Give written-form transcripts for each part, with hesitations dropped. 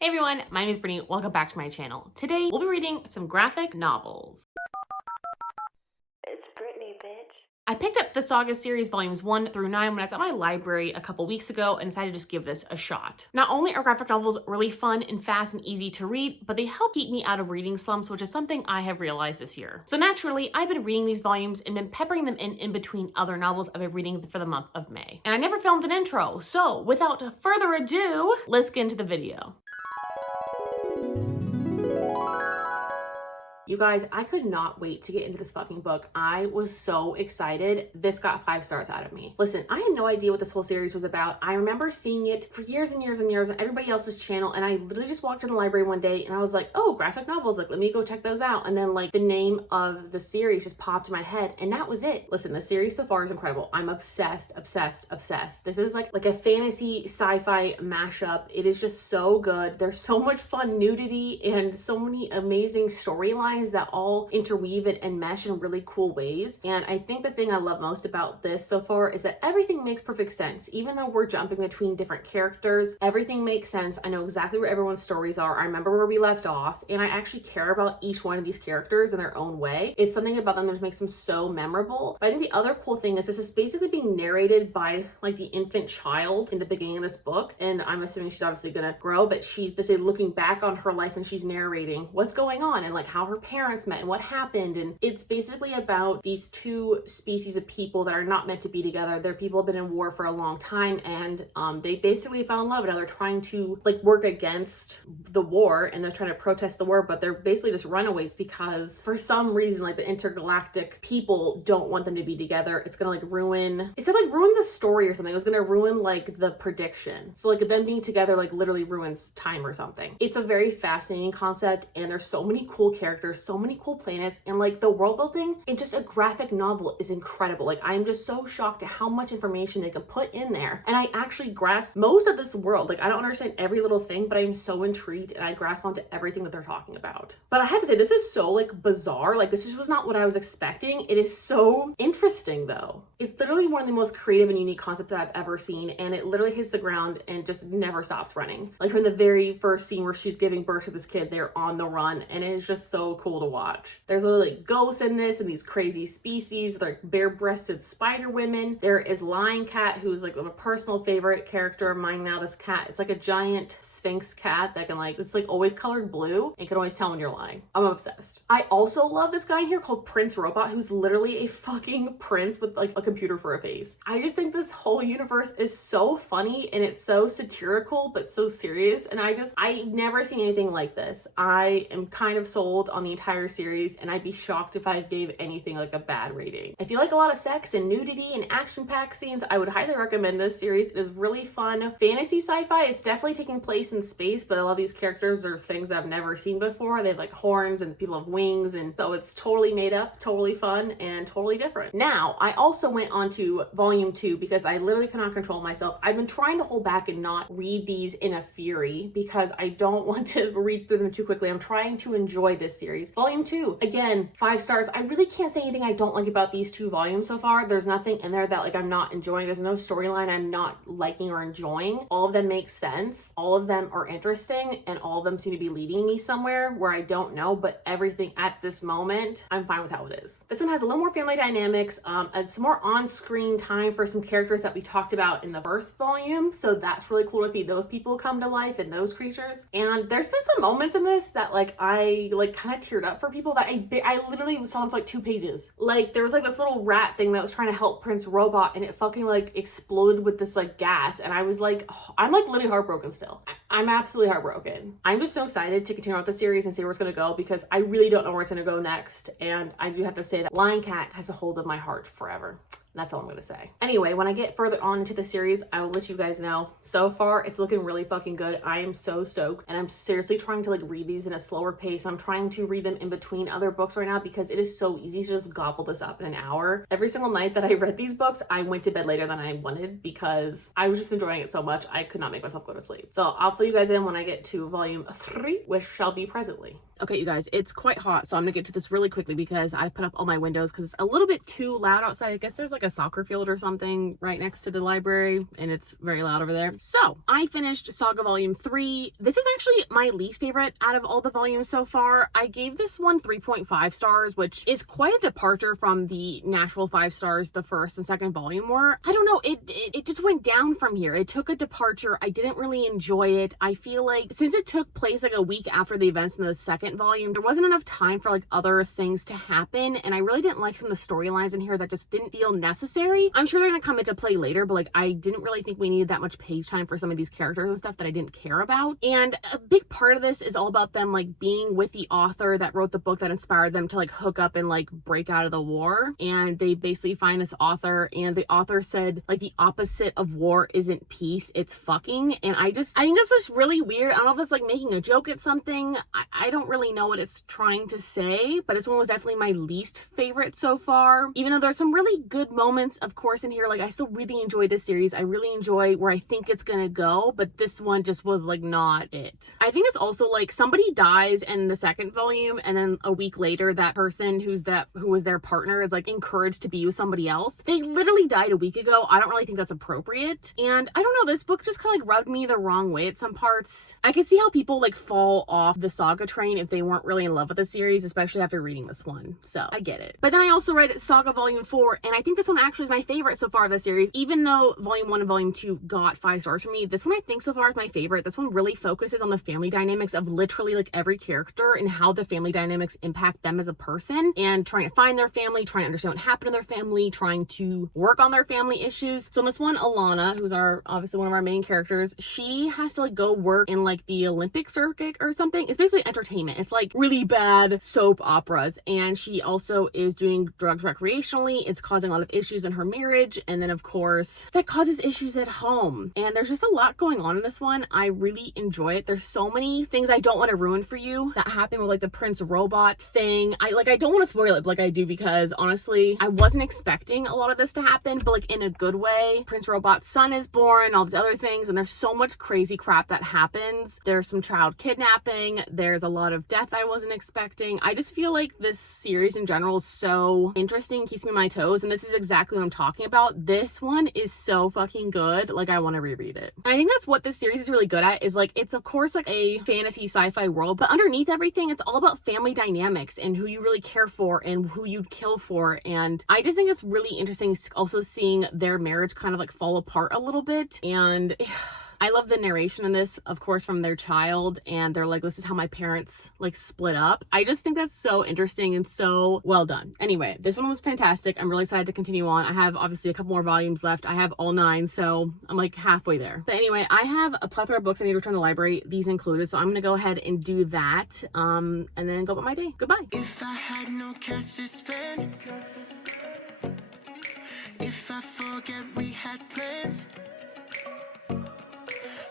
Hey everyone, my name is Brittany. Welcome back to my channel. Today, we'll be reading some graphic novels. It's Brittany, bitch. I picked up the Saga series volumes 1 through 9 when I was at my library a couple weeks ago and decided to just give this a shot. Not only are graphic novels really fun and fast and easy to read, but they help keep me out of reading slumps, which is something I have realized this year. So naturally, I've been reading these volumes and been peppering them in between other novels I've been reading for the month of May. And I never filmed an intro, so without further ado, let's get into the video. You guys, I could not wait to get into this fucking book. I was so excited. This got 5 stars out of me. Listen, I had no idea what this whole series was about. I remember seeing it for years and years and years on everybody else's channel, and I literally just walked in the library one day and I was like, oh, graphic novels, like let me go check those out. And then like the name of the series just popped in my head and that was it. Listen, the series so far is incredible. I'm obsessed, obsessed, obsessed. This is like a fantasy sci-fi mashup. It is just so good. There's so much fun nudity and so many amazing storylines that all interweave it and mesh in really cool ways. And I think the thing I love most about this so far is that everything makes perfect sense. Even though we're jumping between different characters, everything makes sense. I know exactly where everyone's stories are. I remember where we left off, and I actually care about each one of these characters in their own way. It's something about them that makes them so memorable. But I think the other cool thing is this is basically being narrated by like the infant child in the beginning of this book. And I'm assuming she's obviously gonna grow, but she's basically looking back on her life and she's narrating what's going on and like how her parents met and what happened. And it's basically about these two species of people that are not meant to be together. They're people who have been in war for a long time, and they basically fell in love, and now they're trying to like work against the war and they're trying to protest the war, but they're basically just runaways because for some reason like the intergalactic people don't want them to be together. It's gonna like ruin, it said like ruin the story or something. It was gonna ruin like the prediction. So like them being together like literally ruins time or something. It's a very fascinating concept, and there's so many cool characters, so many cool planets, and like the world building in just a graphic novel is incredible. Like I'm just so shocked at how much information they can put in there, and I actually grasp most of this world. Like I don't understand every little thing, but I'm so intrigued and I grasp onto everything that they're talking about. But I have to say, this is so like bizarre. Like this was not what I was expecting. It is so interesting though. It's literally one of the most creative and unique concepts that I've ever seen, and it literally hits the ground and just never stops running. Like from the very first scene where she's giving birth to this kid, they're on the run, and it is just so cool to watch. There's literally like ghosts in this and these crazy species, like bare-breasted spider women. There is Lion Cat, who's like a personal favorite character of mine now. This cat, it's like a giant sphinx cat that can like, it's like always colored blue and can always tell when you're lying. I'm obsessed. I also love this guy in here called Prince Robot, who's literally a fucking prince with like a computer for a face. I just think this whole universe is so funny and it's so satirical but so serious, and I never seen anything like this. I am kind of sold on the entire series, and I'd be shocked if I gave anything like a bad rating. If you like a lot of sex and nudity and action-packed scenes, I would highly recommend this series. It is really fun fantasy sci-fi. It's definitely taking place in space, but a lot of these characters are things I've never seen before. They have like horns and people have wings, and so it's totally made up, totally fun, and totally different. Now, I also went on to volume 2 because I literally cannot control myself. I've been trying to hold back and not read these in a fury because I don't want to read through them too quickly. I'm trying to enjoy this series. Volume 2, again, 5 stars. I really can't say anything I don't like about these 2 volumes so far. There's nothing in there that like I'm not enjoying. There's no storyline I'm not liking or enjoying. All of them make sense. All of them are interesting, and all of them seem to be leading me somewhere where I don't know, but everything at this moment, I'm fine with how it is. This one has a little more family dynamics, and some more on-screen time for some characters that we talked about in the first volume. So that's really cool to see those people come to life and those creatures. And there's been some moments in this that like I like kind of teared up for people that I literally saw them for like 2 pages. Like there was like this little rat thing that was trying to help Prince Robot, and it fucking like exploded with this like gas, and I was like, oh, I'm like literally heartbroken still. I'm absolutely heartbroken. I'm just so excited to continue with the series and see where it's gonna go because I really don't know where it's gonna go next, and I do have to say that Lion Cat has a hold of my heart forever. That's all I'm gonna say. Anyway, when I get further on into the series, I will let you guys know. So far, it's looking really fucking good. I am so stoked, and I'm seriously trying to like read these in a slower pace. I'm trying to read them in between other books right now because it is so easy to just gobble this up in an hour. Every single night that I read these books, I went to bed later than I wanted because I was just enjoying it so much. I could not make myself go to sleep. So I'll fill you guys in when I get to volume 3, which shall be presently. Okay, you guys, it's quite hot, so I'm gonna get to this really quickly because I put up all my windows because it's a little bit too loud outside. I guess there's like a soccer field or something right next to the library, and it's very loud over there. So I finished Saga Volume 3. This is actually my least favorite out of all the volumes so far. I gave this one 3.5 stars, which is quite a departure from the natural 5 stars the first and second volume were. I don't know, it just went down from here. It took a departure. I didn't really enjoy it. I feel like since it took place like a week after the events in the second volume, there wasn't enough time for like other things to happen, and I really didn't like some of the storylines in here that just didn't feel necessary. I'm sure they're gonna come into play later, but like I didn't really think we needed that much page time for some of these characters and stuff that I didn't care about. And a big part of this is all about them like being with the author that wrote the book that inspired them to like hook up and like break out of the war. And they basically find this author, and the author said like the opposite of war isn't peace, it's fucking. And I think that's just really weird. I don't know if it's like making a joke at something. I don't really know what it's trying to say, but this one was definitely my least favorite so far. Even though there's some really good moments, of course, in here. Like I still really enjoy this series. I really enjoy where I think it's gonna go, but this one just was like not it. I think it's also like somebody dies in the second volume, and then a week later that person who was their partner is like encouraged to be with somebody else. They literally died a week ago. I don't really think that's appropriate. And I don't know, this book just kind of like rubbed me the wrong way at some parts. I can see how people like fall off the Saga train if they weren't really in love with the series, especially after reading this one. So I get it. But then I also read Saga Volume 4, and I think this one actually is my favorite so far of the series. Even though Volume 1 and Volume 2 got 5 stars for me, this one I think so far is my favorite. This one really focuses on the family dynamics of literally like every character and how the family dynamics impact them as a person, and trying to find their family, trying to understand what happened to their family, trying to work on their family issues. So in this one, Alana, who's obviously one of our main characters, she has to like go work in like the Olympic circuit or something. It's basically entertainment. It's like really bad soap operas, and she also is doing drugs recreationally. It's causing a lot of issues in her marriage, and then of course that causes issues at home. And there's just a lot going on in this one. I really enjoy it. There's so many things I don't want to ruin for you that happen with like the Prince Robot thing. I don't want to spoil it, but like I do, because honestly I wasn't expecting a lot of this to happen, but like in a good way. Prince Robot's son is born, all these other things, and there's so much crazy crap that happens. There's some child kidnapping, there's a lot of death I wasn't expecting. I just feel like this series in general is so interesting, keeps me on my toes, and this is exactly what I'm talking about. This one is so fucking good, like I want to reread it. And I think that's what this series is really good at, is like it's of course like a fantasy sci-fi world, but underneath everything it's all about family dynamics and who you really care for and who you'd kill for. And I just think it's really interesting also seeing their marriage kind of like fall apart a little bit. And I love the narration in this, of course, from their child, and they're like, this is how my parents like split up. I just think that's so interesting and so well done. Anyway, this one was fantastic. I'm really excited to continue on. I have obviously a couple more volumes left. I have all 9, so I'm like halfway there. But anyway, I have a plethora of books I need to return to the library, these included, so I'm gonna go ahead and do that, and then go about my day. Goodbye. If I had no cash to spend, if I forget we had plans,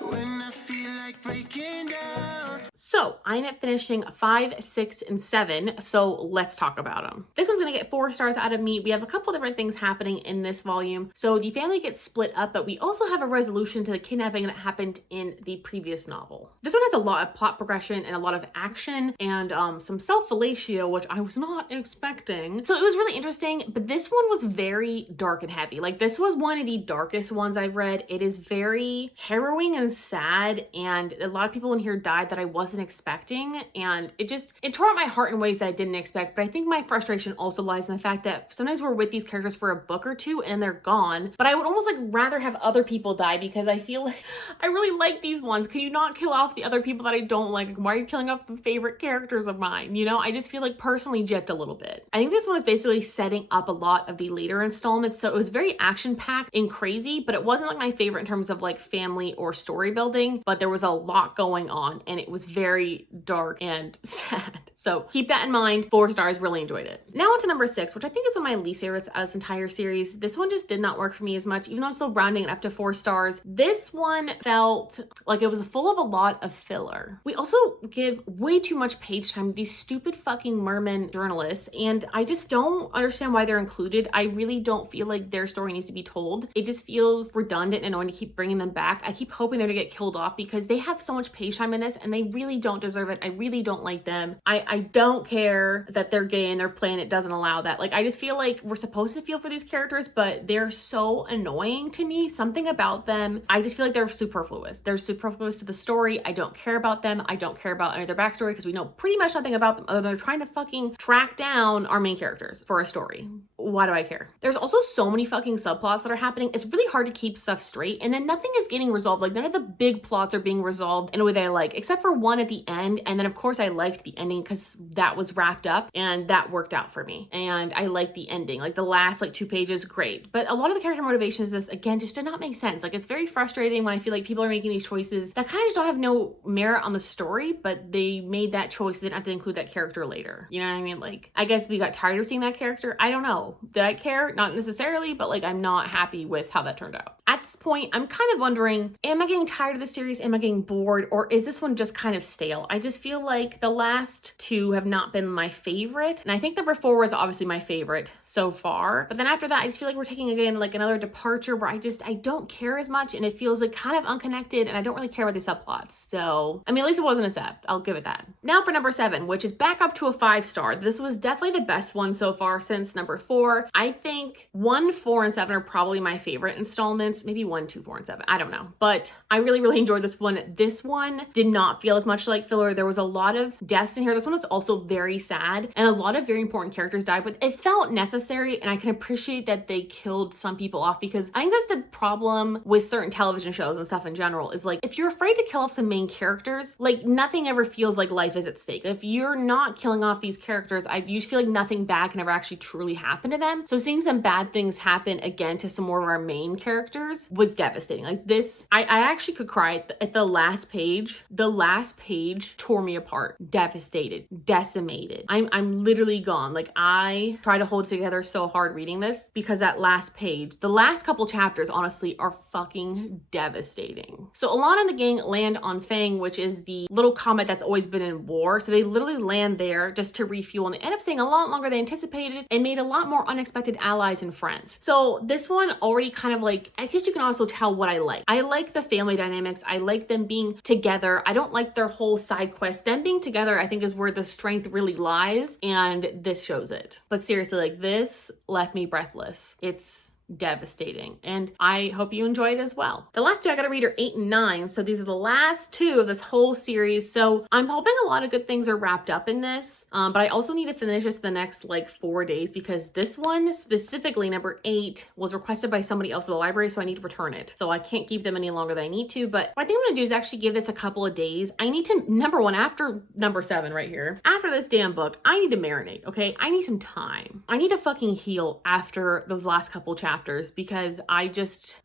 when I feel like breaking down. So I ended up finishing 5, 6, and 7. So let's talk about them. This one's gonna get 4 stars out of me. We have a couple different things happening in this volume. So the family gets split up, but we also have a resolution to the kidnapping that happened in the previous novel. This one has a lot of plot progression and a lot of action and some self-fellatio, which I was not expecting. So it was really interesting, but this one was very dark and heavy. Like this was one of the darkest ones I've read. It is very harrowing and sad, and a lot of people in here died that I wasn't expecting, and it tore up my heart in ways that I didn't expect. But I think my frustration also lies in the fact that sometimes we're with these characters for a book or two and they're gone, but I would almost like rather have other people die, because I feel like I really like these ones. Can you not kill off the other people that I don't like? Why are you killing off the favorite characters of mine? You know, I just feel like personally gypped a little bit. I think this one is basically setting up a lot of the later installments, so it was very action-packed and crazy, but it wasn't like my favorite in terms of like family or story building, but there was a lot going on and it was very dark and sad. So keep that in mind. 4 stars, really enjoyed it. Now on to number 6, which I think is one of my least favorites out of this entire series. This one just did not work for me as much, even though I'm still rounding it up to 4 stars. This one felt like it was full of a lot of filler. We also give way too much page time to these stupid fucking merman journalists, and I just don't understand why they're included. I really don't feel like their story needs to be told. It just feels redundant and annoying to keep bringing them back. I keep hoping they're to get killed off because they have so much page time in this and they really don't deserve it. I really don't like them. I don't care that they're gay and their planet doesn't allow that. Like, I just feel like we're supposed to feel for these characters, but they're so annoying to me. Something about them, I just feel like they're superfluous. They're superfluous to the story. I don't care about them. I don't care about any of their backstory because we know pretty much nothing about them other than they're trying to fucking track down our main characters for a story. Why do I care? There's also so many fucking subplots that are happening. It's really hard to keep stuff straight, and then nothing is getting resolved. Like, none of the big plots are being resolved in a way that I like, except for one at the end. And then of course I liked the ending because that was wrapped up and that worked out for me. And I liked the ending. Like, the last 2 pages, great. But a lot of the character motivations, this again just did not make sense. Like, it's very frustrating when I feel like people are making these choices that kind of just don't have no merit on the story, but they made that choice. They didn't have to include that character later. You know what I mean? Like, I guess we got tired of seeing that character. I don't know. Did I care? Not necessarily, but like, I'm not happy with how that turned out. At this point, I'm kind of wondering, am I getting tired of the series? Am I getting bored? Or is this one just kind of stale? I just feel like the last 2 have not been my favorite. And I think number 4 was obviously my favorite so far. But then after that, I just feel like we're taking again like another departure where I don't care as much, and it feels like kind of unconnected, and I don't really care about these subplots. So, I mean, at least it wasn't a sep. I'll give it that. Now for number 7, which is back up to a 5 star. This was definitely the best one so far since number 4. I think 1, 4, and 7 are probably my favorite installments. Maybe 1, 2, 4, and 7. I don't know. But I really enjoyed this one. This one did not feel as much like filler. There was a lot of deaths in here. This one was also very sad, and a lot of very important characters died, but it felt necessary, and I can appreciate that they killed some people off, because I think that's the problem with certain television shows and stuff in general, is like, if you're afraid to kill off some main characters, like, nothing ever feels like life is at stake. If you're not killing off these characters, you just feel like nothing bad can ever actually truly happen to them. So seeing some bad things happen again to some more of our main characters was devastating. Like, this, I actually could cry at the last page. The last page tore me apart. Devastated, decimated. I'm literally gone. Like, I try to hold it together so hard reading this, because that last page, the last couple chapters, honestly, are fucking devastating. So Alana and the gang land on Fang, which is the little comet that's always been in war. So they literally land there just to refuel, and they end up staying a lot longer than anticipated and made a lot more unexpected allies and friends. So this one already kind of like, I guess you can also tell what I like. I like the family dynamics. I like them being together. I don't like their whole side quest. Them being together, I think, is where the strength really lies, and this shows it. But seriously, like, this left me breathless. It's devastating, and I hope you enjoy it as well. The last 2 I gotta read are 8 and 9, so these are the last 2 of this whole series. So I'm hoping a lot of good things are wrapped up in this, but I also need to finish this the next 4 days, because this one specifically, number 8, was requested by somebody else at the library, so I need to return it. So I can't keep them any longer than I need to, but what I think I'm gonna do is actually give this a couple of days. I need to, number 1, after number 7 right here, after this damn book, I need to marinate, okay? I need some time. I need to fucking heal after those last couple chapters, because I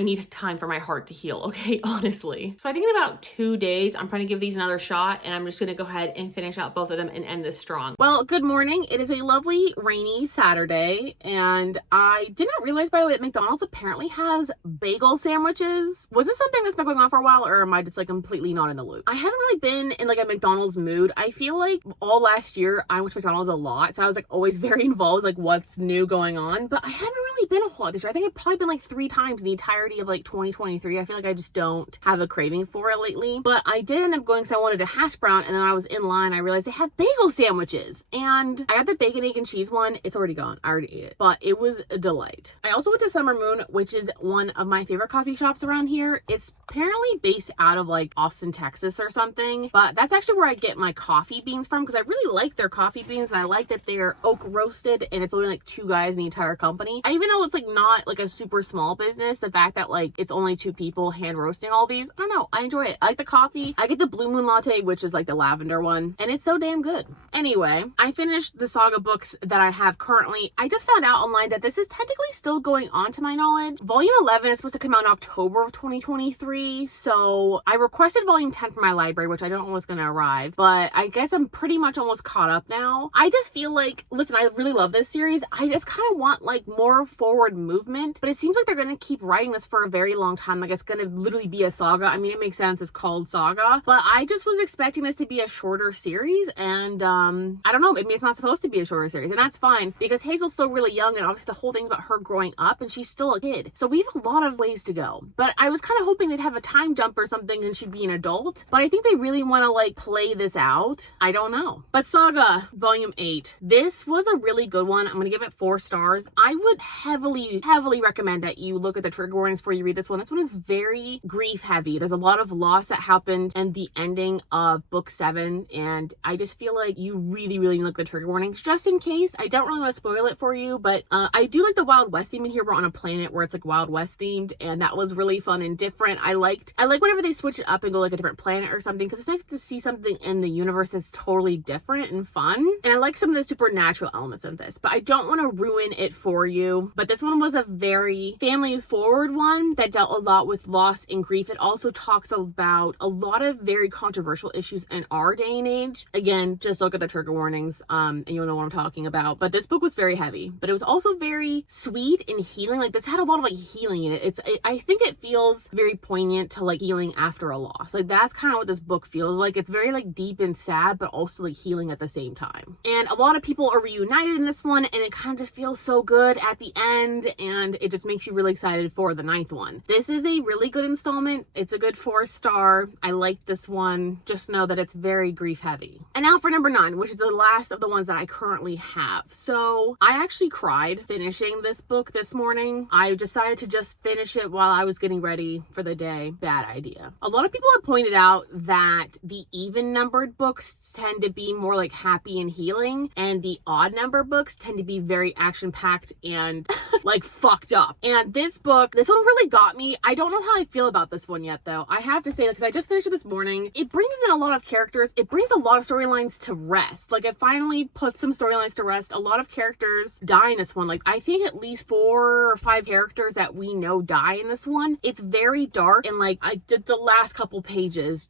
need time for my heart to heal, okay? Honestly. So I think in about 2 days, I'm trying to give these another shot, and I'm just gonna go ahead and finish out both of them and end this strong. Well, good morning. It is a lovely rainy Saturday, and I did not realize, by the way, that McDonald's apparently has bagel sandwiches. Was this something that's been going on for a while, or am I just completely not in the loop? I haven't really been in a McDonald's mood. I feel like all last year I went to McDonald's a lot, so I was always very involved, what's new going on, but I haven't really been a whole lot this year. I think I've probably been 3 times in the entirety of 2023. I feel like I just don't have a craving for it lately, but I did end up going because I wanted a hash brown, and then I was in line, I realized they have bagel sandwiches, and I got the bacon, egg, and cheese one. It's already gone. I already ate it, but it was a delight. I also went to Summer Moon, which is one of my favorite coffee shops around here. It's apparently based out of Austin, Texas or something, but that's actually where I get my coffee beans from, because I really like their coffee beans, and I like that they're oak roasted, and it's only 2 guys in the entire company. Even though it's not not like a super small business. The fact that like it's only 2 people hand roasting all these, I don't know, I enjoy it. I like the coffee. I get the Blue Moon latte, which is like the lavender one, and it's so damn good. Anyway, I finished the Saga books that I have currently. I just found out online that this is technically still going on, to my knowledge. Volume 11 is supposed to come out in October of 2023, so I requested volume 10 from my library, which I don't know was going to arrive, but I guess I'm pretty much almost caught up now. I just feel like, listen, I really love this series. I just kind of want like more forward movement, but it seems like they're going to keep writing this for a very long time. Like it's going to literally be a saga. I mean, it makes sense. It's called Saga, but I just was expecting this to be a shorter series, and I don't know, maybe it's not supposed to be a shorter series, and that's fine because Hazel's still really young, and obviously the whole thing about her growing up, and she's still a kid, so we have a lot of ways to go. But I was kind of hoping they'd have a time jump or something and she'd be an adult, but I think they really want to like play this out. I don't know. But Saga volume 8, this was a really good one. I'm gonna give it 4 stars. I would heavily recommend that you look at the trigger warnings before you read this one. This one is very grief heavy. There's a lot of loss that happened in the ending of book 7, and I just feel like you really look at the trigger warnings just in case. I don't really want to spoil it for you, but I do like the Wild West theme in here. We're on a planet where it's like Wild West themed, and that was really fun and different. I like whenever they switch it up and go like a different planet or something, because it's nice to see something in the universe that's totally different and fun. And I like some of the supernatural elements of this, but I don't want to ruin it for you. But this one was a very family forward one that dealt a lot with loss and grief. It also talks about a lot of very controversial issues in our day and age. Again, just look at the trigger warnings and you'll know what I'm talking about. But this book was very heavy, but it was also very sweet and healing. Like this had a lot of like healing in it. I think it feels very poignant to like healing after a loss. Like that's kind of what this book feels like. It's very like deep and sad, but also like healing at the same time. And a lot of people are reunited in this one, and it kind of just feels so good at the end, and it just makes you really excited for the 9th one. This is a really good installment. It's a good 4-star. I like this one. Just know that it's very grief heavy. And now for number 9, which is the last of the ones that I currently have. So I actually cried finishing this book this morning. I decided to just finish it while I was getting ready for the day. Bad idea. A lot of people have pointed out that the even numbered books tend to be more like happy and healing, and the odd number books tend to be very action packed and like fucked up. And this one really got me. I don't know how I feel about this one yet though. I have to say that because I just finished it this morning. It brings in a lot of characters. It brings a lot of storylines to rest. Like it finally puts some storylines to rest. A lot of characters die in this one. Like I think at least 4 or 5 characters that we know die in this one. It's very dark, and like I did the last couple pages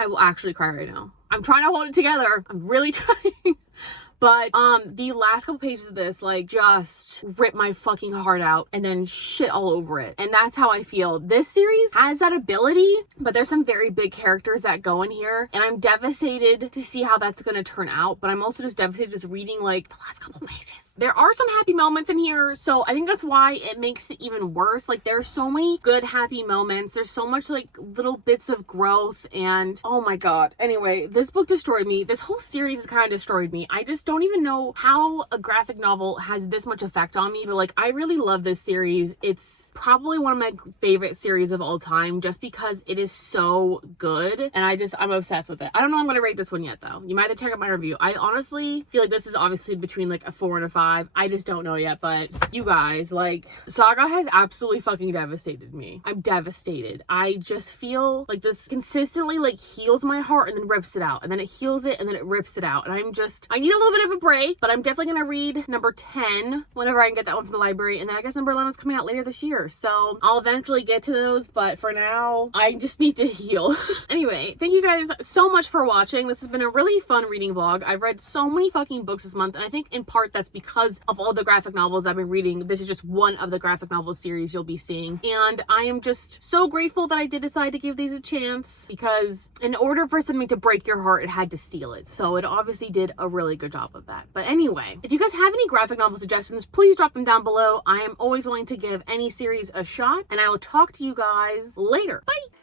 I will actually cry right now. I'm trying to hold it together. I'm really trying. But the last couple pages of this like just ripped my fucking heart out and then shit all over it. And that's how I feel. This series has that ability, but there's some very big characters that go in here, and I'm devastated to see how that's gonna turn out. But I'm also just devastated just reading like the last couple pages. There are some happy moments in here, so I think that's why it makes it even worse. Like there's so many good happy moments. There's so much like little bits of growth, and oh my god. Anyway, this book destroyed me. This whole series has kind of destroyed me. I just don't even know how a graphic novel has this much effect on me, but like I really love this series. It's probably one of my favorite series of all time just because it is so good, and I'm obsessed with it. I don't know I'm gonna rate this one yet though. You might have to check out my review. I honestly feel like this is obviously between like a 4 and a 5. I just don't know yet, but you guys, like Saga has absolutely fucking devastated me. I'm devastated. I just feel like this consistently like heals my heart and then rips it out, and then it heals it and then it rips it out, and I need a little bit of a break, but I'm definitely gonna read number 10 whenever I can get that one from the library, and then I guess number 11 is coming out later this year, so I'll eventually get to those, but for now I just need to heal. Anyway, thank you guys so much for watching. This has been a really fun reading vlog. I've read so many fucking books this month, and I think in part that's because of all the graphic novels I've been reading. This is just one of the graphic novel series you'll be seeing, and I am just so grateful that I did decide to give these a chance, because in order for something to break your heart, it had to steal it, so it obviously did a really good job of that. But anyway, if you guys have any graphic novel suggestions, please drop them down below. I am always willing to give any series a shot, and I will talk to you guys later. Bye!